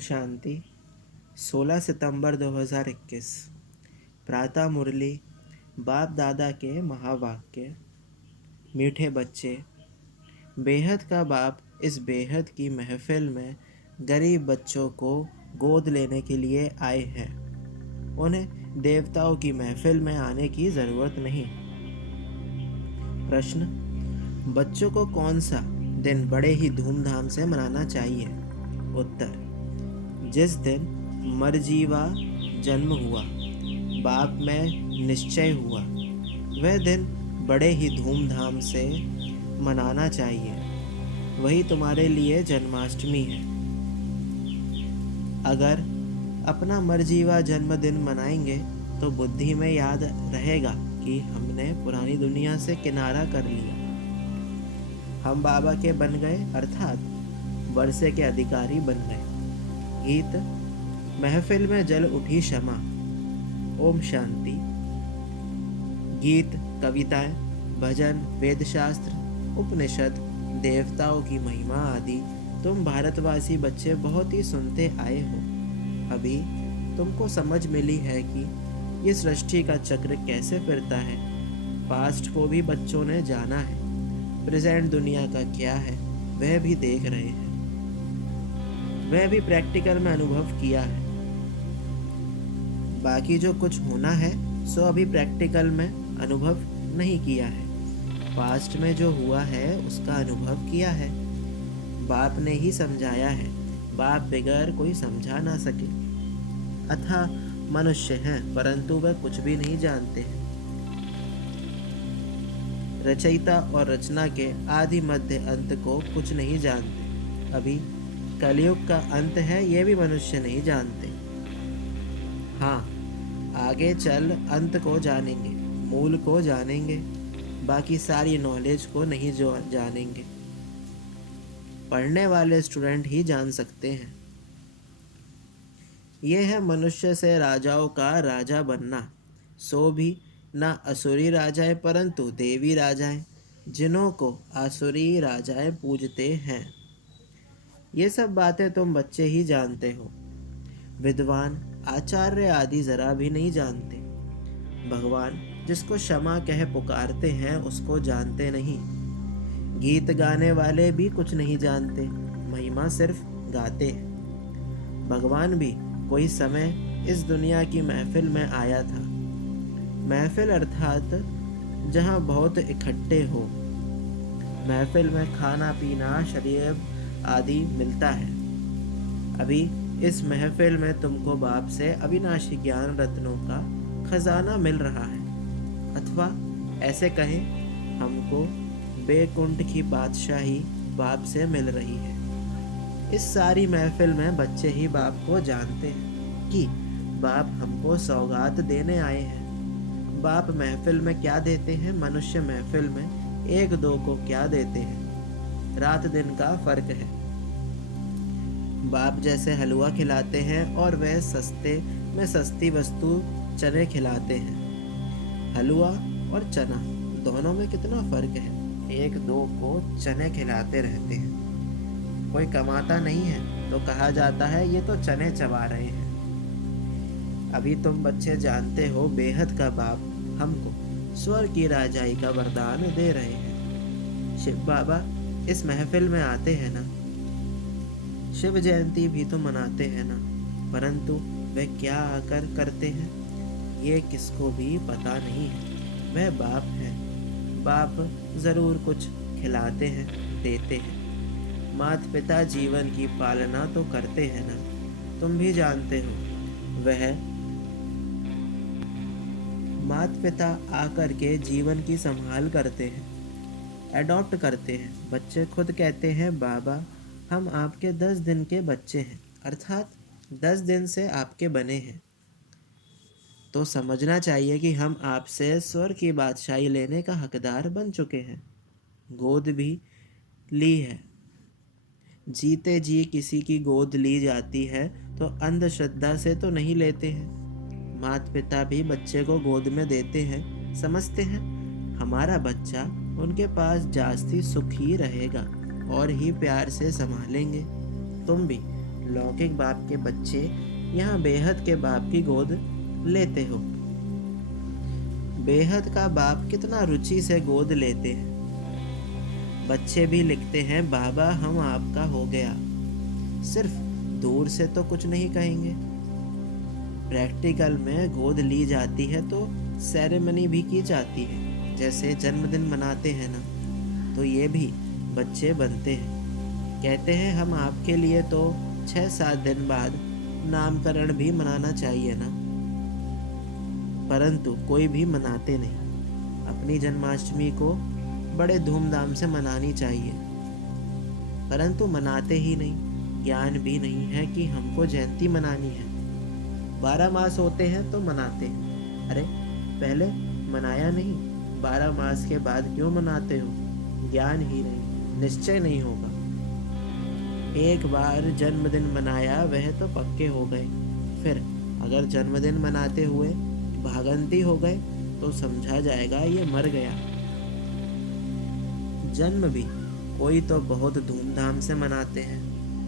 शांति। 16 सितंबर 2021। प्रातः मुरली। बाप दादा के महावाक्य। मीठे बच्चे, बेहद का बाप इस बेहद की महफिल में गरीब बच्चों को गोद लेने के लिए आए हैं। उन्हें देवताओं की महफिल में आने की ज़रूरत नहीं। प्रश्न: बच्चों को कौन सा दिन बड़े ही धूमधाम से मनाना चाहिए? उत्तर: जिस दिन मरजीवा जन्म हुआ, बाप में निश्चय हुआ, वह दिन बड़े ही धूमधाम से मनाना चाहिए। वही तुम्हारे लिए जन्माष्टमी है। अगर अपना मरजीवा जन्मदिन मनाएंगे तो बुद्धि में याद रहेगा कि हमने पुरानी दुनिया से किनारा कर लिया, हम बाबा के बन गए, अर्थात वर्षे के अधिकारी बन गए। गीत: महफिल में जल उठी क्षमा। ओम शांति। गीत, कविताएं, भजन, वेदशास्त्र, उपनिषद, देवताओं की महिमा आदि तुम भारतवासी बच्चे बहुत ही सुनते आए हो। अभी तुमको समझ मिली है कि ये सृष्टि का चक्र कैसे फिरता है। पास्ट को भी बच्चों ने जाना है, प्रेजेंट दुनिया का क्या है वह भी देख रहे हैं, वह भी प्रैक्टिकल में अनुभव किया है। बाकी जो कुछ होना है सो अभी प्रैक्टिकल में अनुभव नहीं किया है। पास्ट में जो हुआ है उसका अनुभव किया है। बाप ने ही समझाया है, बाप बगैर कोई समझा ना सके। अतः मनुष्य हैं परंतु वह कुछ भी नहीं जानते हैं। रचयिता और रचना के आदि मध्य अंत को कुछ नहीं जानते। अभी कलयुग का अंत है ये भी मनुष्य नहीं जानते। हाँ, आगे चल अंत को जानेंगे, मूल को जानेंगे, बाकी सारी नॉलेज को नहीं जो जानेंगे। पढ़ने वाले स्टूडेंट ही जान सकते हैं। यह है मनुष्य से राजाओं का राजा बनना, सो भी ना असुरी राजाएं परंतु देवी राजाएं, जिन्हों को आसुरी राजाएं पूजते हैं। ये सब बातें तुम बच्चे ही जानते हो। विद्वान, आचार्य आदि जरा भी नहीं जानते। भगवान जिसको क्षमा कह पुकारते हैं उसको जानते नहीं। गीत गाने वाले भी कुछ नहीं जानते, महिमा सिर्फ गाते हैं। भगवान भी कोई समय इस दुनिया की महफिल में आया था। महफिल अर्थात जहाँ बहुत इकट्ठे हो। महफिल में खाना पीना शरीर आदि मिलता है। अभी इस महफिल में तुमको बाप से अविनाशी ज्ञान रत्नों का खजाना मिल रहा है, अथवा ऐसे कहें हमको बेकुंठ की बादशाही बाप से मिल रही है। इस सारी महफिल में बच्चे ही बाप को जानते हैं कि बाप हमको सौगात देने आए हैं। बाप महफिल में क्या देते हैं, मनुष्य महफिल में एक दो को क्या देते हैं। रात दिन का फर्क है। बाप जैसे हलवा खिलाते हैं और वह सस्ते में सस्ती वस्तु चने खिलाते हैं। हलवा और चना दोनों में कितना फर्क है। एक दो को चने खिलाते रहते हैं। कोई कमाता नहीं है तो कहा जाता है ये तो चने चबा रहे हैं। अभी तुम बच्चे जानते हो बेहद का बाप हमको स्वर्ग की राजाई का वरदान दे रहे हैं। शिव बाबा इस महफिल में आते हैं ना, शिव जयंती भी तो मनाते हैं ना, परंतु वह क्या आकर करते हैं ये किसको भी पता नहीं है। वह बाप है। बाप जरूर कुछ खिलाते हैं, देते हैं। माता पिता जीवन की पालना तो करते हैं ना, तुम भी जानते हो। वह माता पिता आकर के जीवन की संभाल करते हैं, अडॉप्ट करते हैं। बच्चे खुद कहते हैं बाबा हम आपके 10 दिन के बच्चे हैं, अर्थात 10 दिन से आपके बने हैं। तो समझना चाहिए कि हम आपसे स्वर्ग की बादशाही लेने का हकदार बन चुके हैं। गोद भी ली है। जीते जी किसी की गोद ली जाती है तो अंधश्रद्धा से तो नहीं लेते हैं। माता पिता भी बच्चे को गोद में देते हैं, समझते हैं हमारा बच्चा उनके पास जास्ती सुख ही रहेगा और ही प्यार से संभालेंगे। तुम भी लौकिक बाप के बच्चे यहाँ बेहद के बाप की गोद लेते हो। बेहद का बाप कितना रुचि से गोद लेते हैं। बच्चे भी लिखते हैं, बाबा हम आपका हो गया। सिर्फ दूर से तो कुछ नहीं कहेंगे। प्रैक्टिकल में गोद ली जाती है तो सेरेमनी भी की जाती है। जैसे जन्मदिन मनाते हैं ना, तो ये भी बच्चे बनते हैं। कहते हैं हम आपके लिए तो 6-7 दिन बाद नामकरण भी मनाना चाहिए ना, परंतु कोई भी मनाते नहीं। अपनी जन्माष्टमी को बड़े धूमधाम से मनानी चाहिए, परंतु मनाते ही नहीं। ज्ञान भी नहीं है कि हमको जयंती मनानी है। 12 मास होते हैं तो मनाते हैं। अरे पहले मनाया नहीं, 12 मास के बाद क्यों मनाते हो? ज्ञान ही नहीं, निश्चय नहीं होगा। एक बार जन्मदिन मनाया वह तो पक्के हो गए। फिर अगर जन्मदिन मनाते हुए भागंती हो गए तो समझा जाएगा ये मर गया। जन्म भी कोई तो बहुत धूमधाम से मनाते हैं।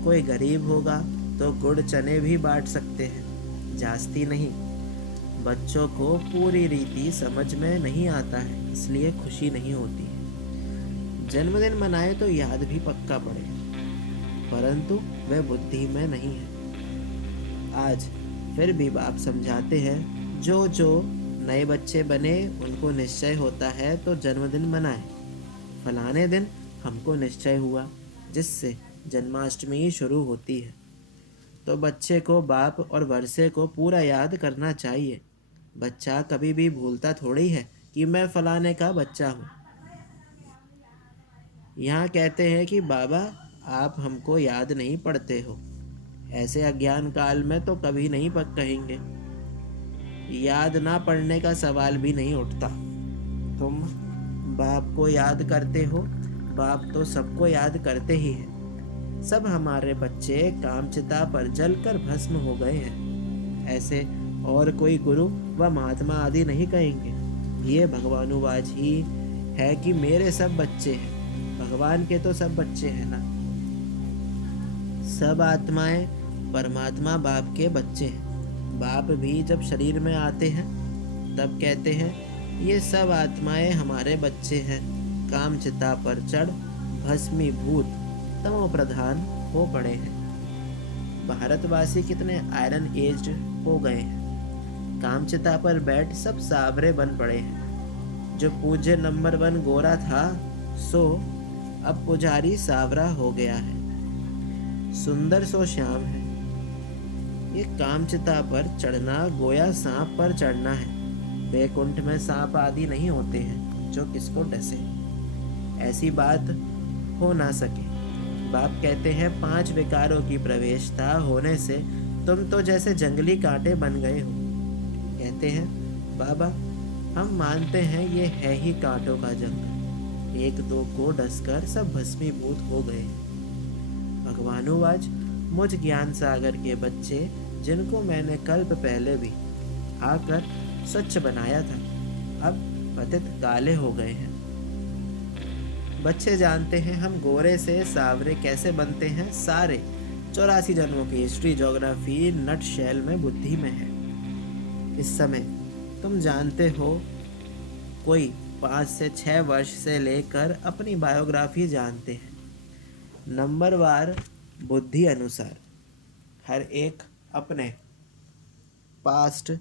कोई गरीब होगा तो गुड़ चने भी बांट सकते हैं, जास्ती नहीं। बच्चों को पूरी रीति समझ में नहीं आता है, इसलिए खुशी नहीं होती है। जन्मदिन मनाए तो याद भी पक्का पड़े, परंतु वह बुद्धि में नहीं है। आज फिर भी बाप समझाते हैं, जो जो नए बच्चे बने उनको निश्चय होता है तो जन्मदिन मनाए। फलाने दिन हमको निश्चय हुआ, जिससे जन्माष्टमी शुरू होती है। तो बच्चे को बाप और वर्षे को पूरा याद करना चाहिए। बच्चा कभी भी भूलता थोड़ी है कि मैं फलाने का बच्चा हूँ। यहाँ कहते हैं कि बाबा आप हमको याद नहीं पड़ते हो। ऐसे अज्ञान काल में तो कभी नहीं पक कहेंगे। याद ना पड़ने का सवाल भी नहीं उठता। तुम बाप को याद करते हो, बाप तो सबको याद करते ही हैं। सब हमारे बच्चे कामचिता पर जलकर भस्म हो गए हैं। ऐसे और कोई गुरु व महात्मा आदि नहीं कहेंगे। ये भगवानुवाच ही है कि मेरे सब बच्चे हैं। भगवान के तो सब बच्चे हैं ना। सब आत्माएं परमात्मा बाप के बच्चे हैं। बाप भी जब शरीर में आते हैं तब कहते हैं ये सब आत्माएं हमारे बच्चे हैं। काम चिता पर चढ़ भस्मीभूत तमो प्रधान हो पड़े हैं। भारतवासी कितने आयरन एज्ड हो गए हैं। कामचिता पर बैठ सब सावरे बन पड़े हैं। जो पूज्य नंबर 1 गोरा था सो अब पुजारी सावरा हो गया है। सुंदर सो श्याम है। ये कामचिता पर चढ़ना गोया सांप पर चढ़ना है। वैकुंठ में सांप आदि नहीं होते हैं जो किसको डसे। ऐसी बात हो ना सके। बाप कहते हैं 5 विकारों की प्रवेशता होने से तुम तो जैसे जंगली कांटे बन गए हो। कहते हैं बाबा हम मानते हैं ये है ही कांटों का जंगल। 1-2 को डसकर सब भस्मीभूत हो गए। भगवानुवाच मुझ ज्ञान सागर के बच्चे जिनको मैंने कल्प पहले भी आकर स्वच्छ बनाया था, अब पतित काले हो गए हैं। बच्चे जानते हैं हम गोरे से सावरे कैसे बनते हैं। सारे 84 जन्मों की हिस्ट्री ज्योग्राफी नट शैल में बुद्धि में है। इस समय तुम जानते हो कोई 5 से 6 वर्ष से लेकर अपनी बायोग्राफी जानते हैं। नंबरवार बुद्धि अनुसार हर एक अपने पास्ट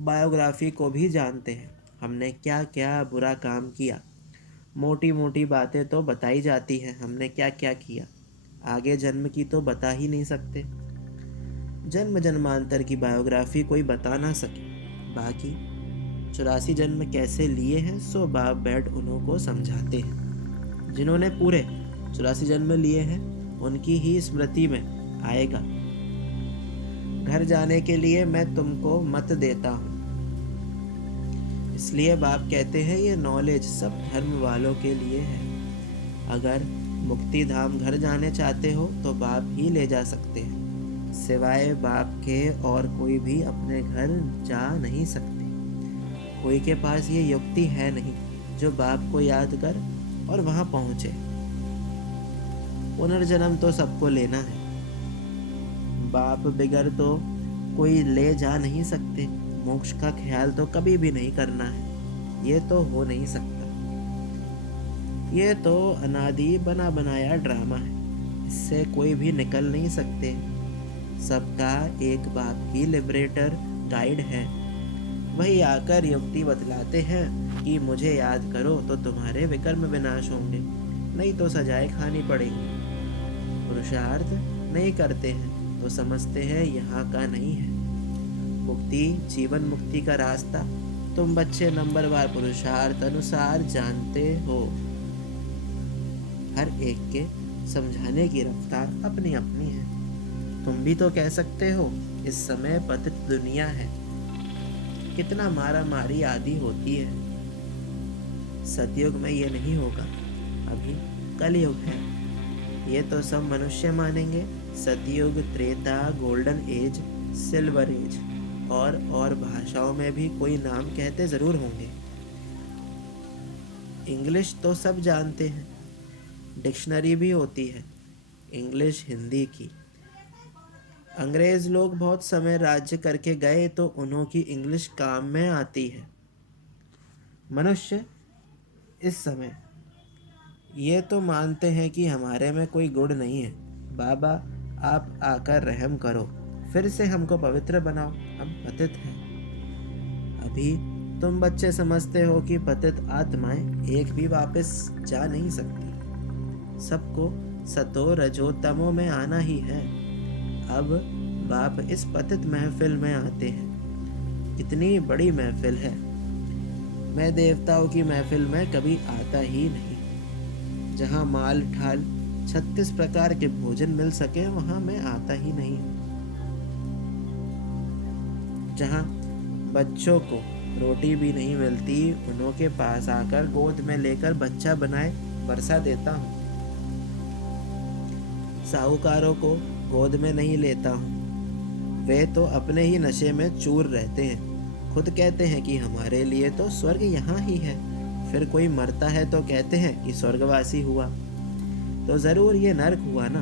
बायोग्राफी को भी जानते हैं। हमने क्या क्या बुरा काम किया। मोटी मोटी बातें तो बताई जाती हैं, हमने क्या क्या किया। आगे जन्म की तो बता ही नहीं सकते। जन्म जन्मांतर की बायोग्राफी कोई बता ना सके। बाकी 84 जन्म कैसे लिए हैं सो बाप बैठ उन्हों को समझाते हैं। जिन्होंने पूरे 84 जन्म लिए हैं उनकी ही स्मृति में आएगा। घर जाने के लिए मैं तुमको मत देता हूँ। इसलिए बाप कहते हैं ये नॉलेज सब धर्म वालों के लिए है। अगर मुक्ति धाम घर जाने चाहते हो तो बाप ही ले जा सकते हैं। सिवाय बाप के और कोई भी अपने घर जा नहीं सकते। कोई के पास ये युक्ति है नहीं जो बाप को याद कर और वहां पहुंचे। पुनर्जन्म तो सबको लेना है। बाप बिगर तो कोई ले जा नहीं सकते। मोक्ष का ख्याल तो कभी भी नहीं करना है, ये तो हो नहीं सकता। ये तो अनादि बना बनाया ड्रामा है, इससे कोई भी निकल नहीं सकते। सबका एक बाप ही लिबरेटर गाइड है। वही आकर युक्ति बतलाते हैं कि मुझे याद करो तो तुम्हारे विकर्म विनाश होंगे, नहीं तो सजाएं खानी पड़ेगी। पुरुषार्थ नहीं करते हैं तो समझते हैं यहाँ का नहीं है मुक्ति, जीवन मुक्ति का रास्ता। तुम बच्चे नंबरवार पुरुषार्थ अनुसार जानते हो। हर एक के समझाने की रफ्तार अपनी अपनी है। तुम भी तो कह सकते हो इस समय पतित दुनिया है, कितना मारा मारी आदि होती है। सतयुग में ये नहीं होगा, अभी कलयुग है। ये तो सब मनुष्य मानेंगे। Satyug, Treta, golden age, silver age और भाषाओं में भी कोई नाम कहते जरूर होंगे। इंग्लिश तो सब जानते हैं, डिक्शनरी भी होती है इंग्लिश हिंदी की। अंग्रेज लोग बहुत समय राज्य करके गए तो उन्हों की इंग्लिश काम में आती है। मनुष्य इस समय ये तो मानते हैं कि हमारे में कोई गुण नहीं है। बाबा आप आकर रहम करो, फिर से हमको पवित्र बनाओ, हम पतित हैं। अभी तुम बच्चे समझते हो कि पतित आत्माएं एक भी वापस जा नहीं सकती। सबको सतो रजो तमो में आना ही है। अब बाप इस पतित महफिल में आते हैं। कितनी बड़ी महफिल है। मैं देवताओं की महफिल में कभी आता ही नहीं। जहाँ माल ठाल 36 प्रकार के भोजन मिल सके वहां मैं आता ही नहीं। जहाँ बच्चों को रोटी भी नहीं मिलती, उन्हों के पास आकर गोद में लेकर बच्चा बनाए बरसा देता हूँ। साहूकारों को गोद में नहीं लेता हूँ, वे तो अपने ही नशे में चूर रहते हैं। खुद कहते हैं कि हमारे लिए तो स्वर्ग यहाँ ही है, फिर कोई मरता है तो कहते हैं कि स्वर्गवासी हुआ, तो जरूर ये नरक हुआ ना।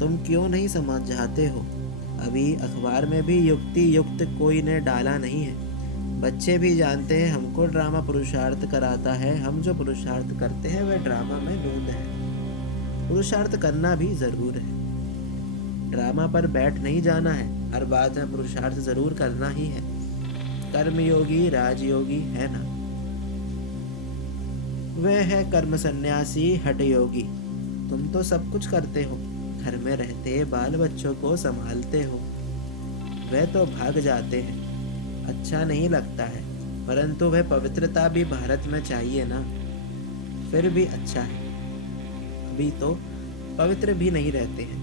तुम क्यों नहीं समझ जाते हो? अभी अखबार में भी युक्ति युक्त कोई ने डाला नहीं है। बच्चे भी जानते हैं हमको ड्रामा पुरुषार्थ कराता है। हम जो पुरुषार्थ करते हैं वह ड्रामा में नूंद है। पुरुषार्थ करना भी जरूर है, ड्रामा पर बैठ नहीं जाना है। हर बात में पुरुषार्थ जरूर करना ही है। कर्मयोगी राजयोगी है ना, वह है कर्म सन्यासी हठ योगी। तुम तो सब कुछ करते हो, घर में रहते बाल बच्चों को संभालते हो, वह तो भाग जाते हैं। अच्छा नहीं लगता है, परंतु वह पवित्रता भी भारत में चाहिए ना, फिर भी अच्छा है। अभी तो पवित्र भी नहीं रहते हैं।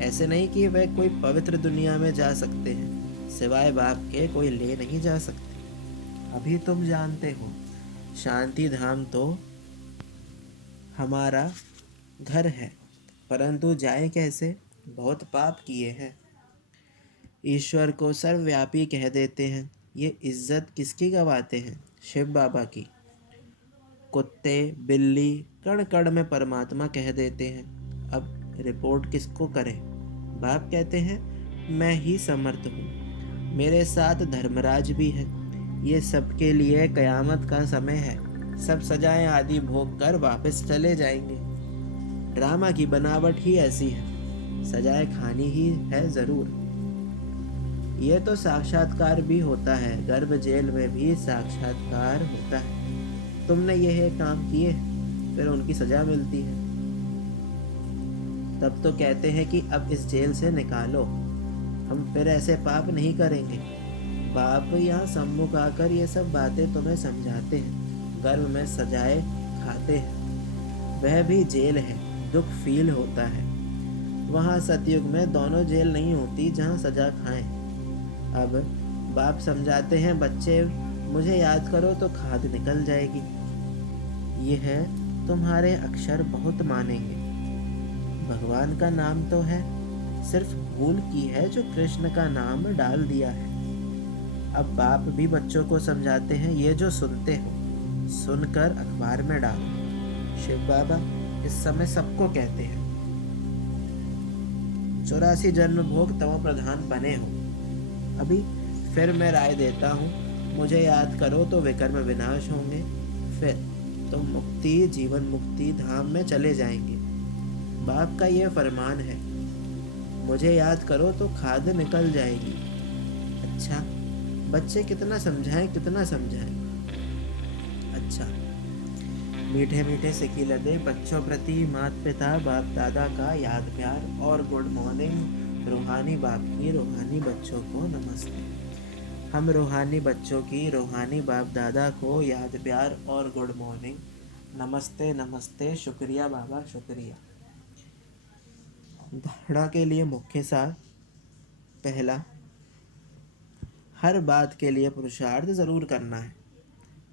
ऐसे नहीं कि वह कोई पवित्र दुनिया में जा सकते हैं, सिवाय बाप के कोई ले नहीं जा सकते। अभी तुम जानते हो शांति धाम तो हमारा घर है, परंतु जाए कैसे? बहुत पाप किए हैं। ईश्वर को सर्वव्यापी कह देते हैं, ये इज्जत किसकी गवाते हैं? शिव बाबा की। कुत्ते बिल्ली कण कण में परमात्मा कह देते हैं, अब रिपोर्ट किसको करें? बाप कहते हैं मैं ही समर्थ हूँ, मेरे साथ धर्मराज भी है। ये सबके लिए कयामत का समय है। सब सजाएं आदि भोग कर वापस चले जाएंगे। ड्रामा की बनावट ही ऐसी है, सजाएं खानी ही है जरूर। ये तो साक्षात्कार भी होता है, गर्भ जेल में भी साक्षात्कार होता है। तुमने ये काम किए, फिर उनकी सजा मिलती है। तब तो कहते हैं कि अब इस जेल से निकालो, हम फिर ऐसे पाप नहीं करेंगे। बाप यहाँ सम्मुख आकर ये सब बातें तुम्हें समझाते हैं, गर्भ में सजाए खाते हैं। वह भी जेल है, दुख फील होता है। वहाँ सतयुग में दोनों जेल नहीं होती जहाँ सजा खाएं। अब बाप समझाते हैं बच्चे मुझे याद करो तो खाद निकल जाएगी। ये है तुम्हारे अक्षर बहुत मानेंगे। भगवान का नाम तो है, सिर्फ भूल की है जो कृष्ण का नाम डाल दिया है। अब बाप भी बच्चों को समझाते हैं, ये जो सुनते हो सुनकर अखबार में डालो। शिव बाबा इस समय सबको कहते हैं, 84 जन्म भोग तव प्रधान बने हो। अभी फिर मैं राय देता हूँ, मुझे याद करो तो विकर्म विनाश होंगे, फिर तुम मुक्ति जीवन मुक्ति धाम में चले जाएंगे। बाप का यह फरमान है, मुझे याद करो तो खाद निकल जाएगी। अच्छा, बच्चे कितना समझाएं कितना समझाएं। अच्छा, मीठे मीठे सिकी लदे बच्चों प्रति माता पिता बाप दादा का याद प्यार और गुड मॉर्निंग। रूहानी बाप की रूहानी बच्चों को नमस्ते। हम रूहानी बच्चों की रूहानी बाप दादा को याद प्यार और गुड मॉर्निंग। नमस्ते नमस्ते, शुक्रिया बाबा शुक्रिया। धारणा के लिए मुख्य सार। पहला, हर बात के लिए पुरुषार्थ जरूर करना है।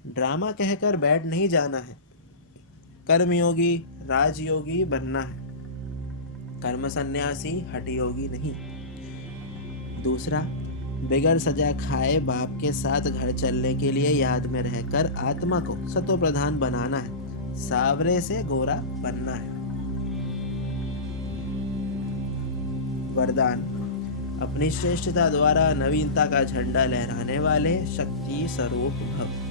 ड्रामा कहकर बैठ नहीं जाना है। कर्मयोगी राजयोगी बनना है, कर्म सन्यासी हठ योगी नहीं। दूसरा, बिगर सजा खाए बाप के साथ घर चलने के लिए याद में रहकर आत्मा को सतो प्रधान बनाना है, सावरे से गोरा बनना है। वरदान, अपनी श्रेष्ठता द्वारा नवीनता का झंडा लहराने वाले शक्ति स्वरूप भव।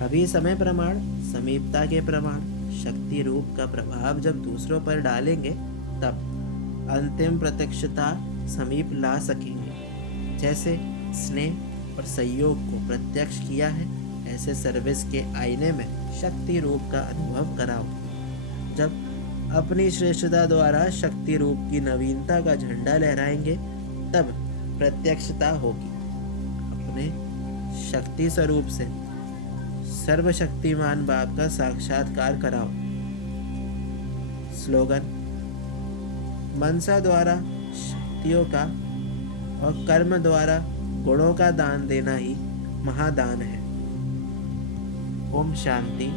अभी समय प्रमाण, समीपता के प्रमाण, शक्ति रूप का प्रभाव जब दूसरों पर डालेंगे तब अंतिम प्रत्यक्षता समीप ला सकेंगे। जैसे स्नेह और सहयोग को प्रत्यक्ष किया है, ऐसे सर्विस के आईने में शक्ति रूप का अनुभव कराओ। जब अपनी श्रेष्ठता द्वारा शक्ति रूप की नवीनता का झंडा लहराएंगे तब प्रत्यक्षता होगी। अपने शक्ति स्वरूप से सर्वशक्तिमान बाप का साक्षात्कार कराओ। स्लोगन, मनसा द्वारा शक्तियों का और कर्म द्वारा गुणों का दान देना ही महादान है। ओम शांति।